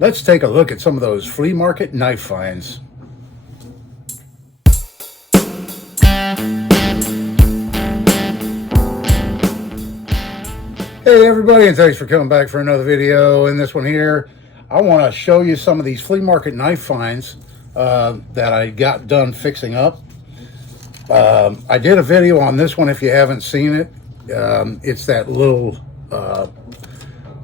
Let's take a look at some of those flea market knife finds. Hey everybody, and thanks for coming back for another video. In this one here, I want to show you some of these flea market knife finds that I got done fixing up. I did a video on this one if you haven't seen it. It's that little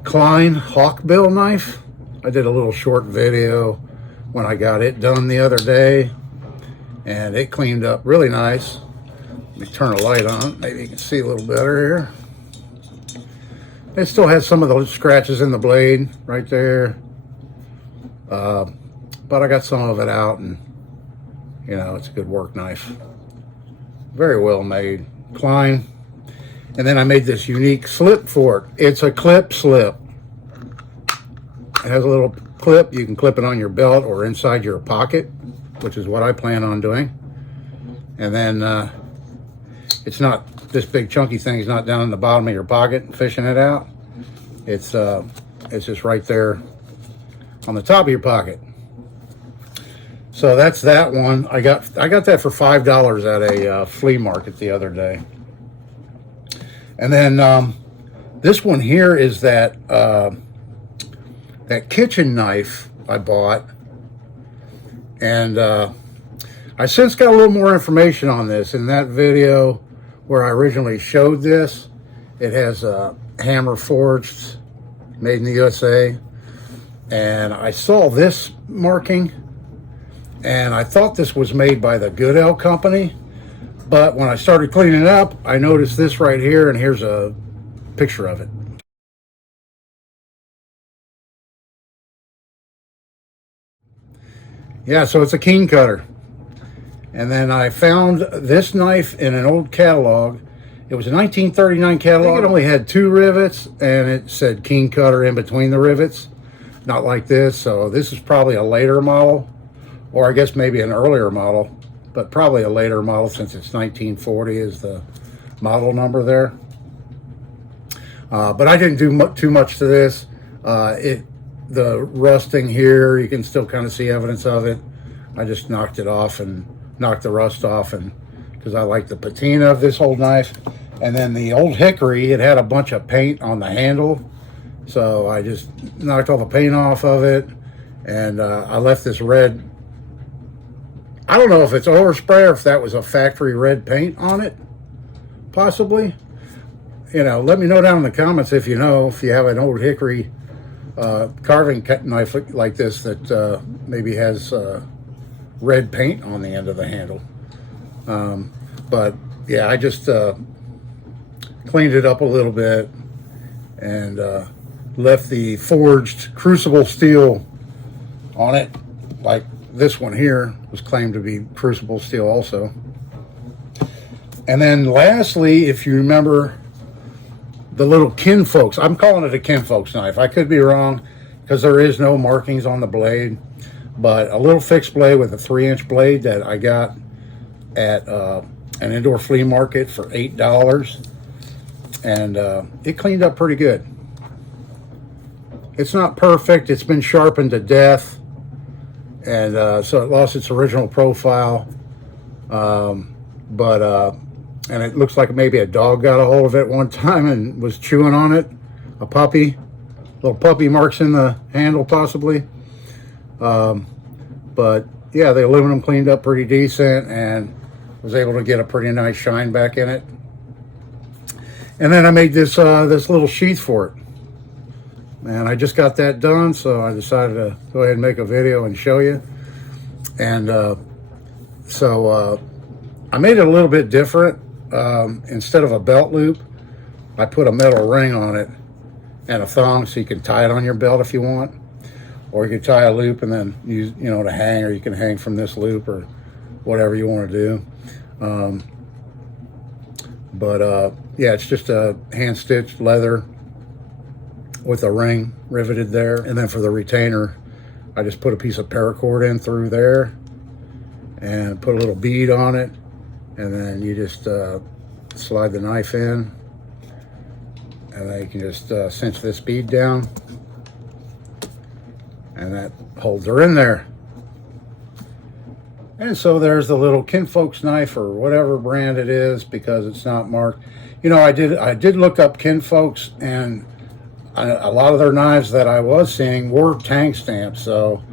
Klein hawkbill knife. I did a little short video when I got it done the other day, and it cleaned up really nice. Let me turn a light on, maybe you can see a little better here. It still has some of those scratches in the blade right there, but I got some of it out, and you know, it's a good work knife. Very well made, Klein. And then I made this unique slip for it. It's a clip slip. It has a little clip. You can clip it on your belt or inside your pocket, which is what I plan on doing. And then it's not, this big chunky thing is not down in the bottom of your pocket fishing it out. It's just right there on the top of your pocket. So that's that one. I got that for $5 at a flea market the other day. And then this one here is that that kitchen knife I bought, and I since got a little more information on this. In that video where I originally showed this, it has hammer forged, made in the USA, and I saw this marking, and I thought this was made by the Goodell company. But when I started cleaning it up, I noticed this right here, and here's a picture of it. Yeah, so it's a keen cutter. And then I found this knife in an old catalog. It was a 1939 catalog. I think it only had 2 rivets, and it said keen cutter in between the rivets. Not like this, so this is probably a later model, or I guess maybe an earlier model, but probably a later model since it's 1940 is the model number there. But I didn't do too much to this. The rusting here, you can still kind of see evidence of it. I just knocked it off and knocked the rust off, and because I like the patina of this old knife. And then the old hickory, it had a bunch of paint on the handle, so I just knocked all the paint off of it, and I left this red, I don't know if it's overspray or if that was a factory red paint on it, possibly. You know, let me know down in the comments if you know, if you have an old hickory carving knife like this that maybe has red paint on the end of the handle. But yeah, I just cleaned it up a little bit and left the forged crucible steel on it, like this one here was claimed to be crucible steel also. And then lastly, if you remember the little kinfolks, I'm calling it a kinfolks knife. I could be wrong because there is no markings on the blade, but a little fixed blade with a 3-inch blade that I got at an indoor flea market for $8, and it cleaned up pretty good. It's not perfect. It's been sharpened to death, and so it lost its original profile, and it looks like maybe a dog got a hold of it one time and was chewing on it. A puppy. Little puppy marks in the handle, possibly. But yeah, the aluminum cleaned up pretty decent and was able to get a pretty nice shine back in it. And then I made this this little sheath for it. And I just got that done, so I decided to go ahead and make a video and show you. And so I made it a little bit different. Instead of a belt loop, I put a metal ring on it and a thong, so you can tie it on your belt if you want, or you can tie a loop and then use, you know, to hang, or you can hang from this loop or whatever you want to do. Yeah, it's just a hand stitched leather with a ring riveted there, and then for the retainer I just put a piece of paracord in through there and put a little bead on it, and then you just slide the knife in, and then you can just cinch this bead down, and that holds her in there. And so there's the little Kinfolk's knife, or whatever brand it is, because it's not marked. You know, I did look up Kinfolk's, and a lot of their knives that I was seeing were tank stamps. So,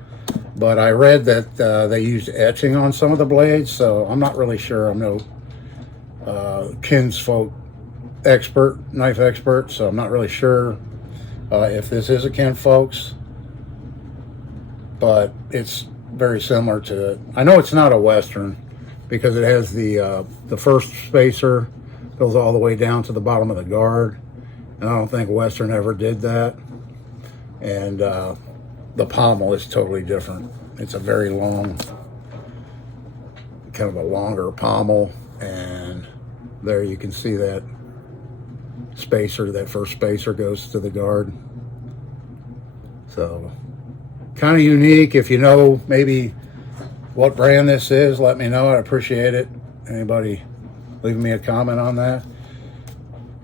but I read that they used etching on some of the blades, so I'm not really sure. I'm no Kinfolk expert, knife expert, so I'm not really sure if this is a Kinfolk's, but it's very similar to it. I know it's not a Western because it has the first spacer goes all the way down to the bottom of the guard, and I don't think Western ever did that. And the pommel is totally different. It's a very long, kind of a longer pommel, and there you can see that spacer, that first spacer goes to the guard. So kind of unique. If you know maybe what brand this is, let me know. I'd appreciate it. Anybody leaving me a comment on that.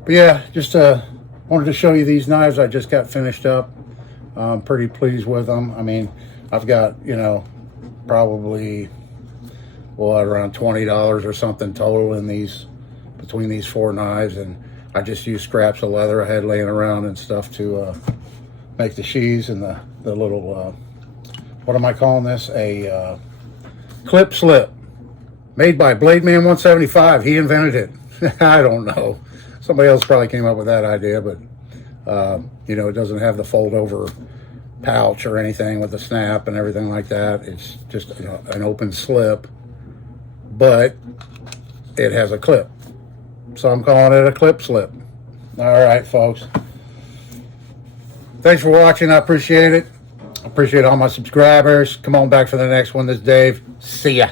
But yeah, just wanted to show you these knives. I just got finished up. I'm pretty pleased with them. I mean, I've got, you know, probably, well, around $20 or something total in these, between these 4 knives, and I just used scraps of leather I had laying around and stuff to make the sheaths and the little, what am I calling this? A clip slip made by Blade Man 175. He invented it. I don't know. Somebody else probably came up with that idea, but you know, it doesn't have the fold over pouch or anything with the snap and everything like that. It's just, you know, an open slip, but it has a clip. So I'm calling it a clip slip. All right, folks. Thanks for watching. I appreciate it. I appreciate all my subscribers. Come on back for the next one. This is Dave. See ya.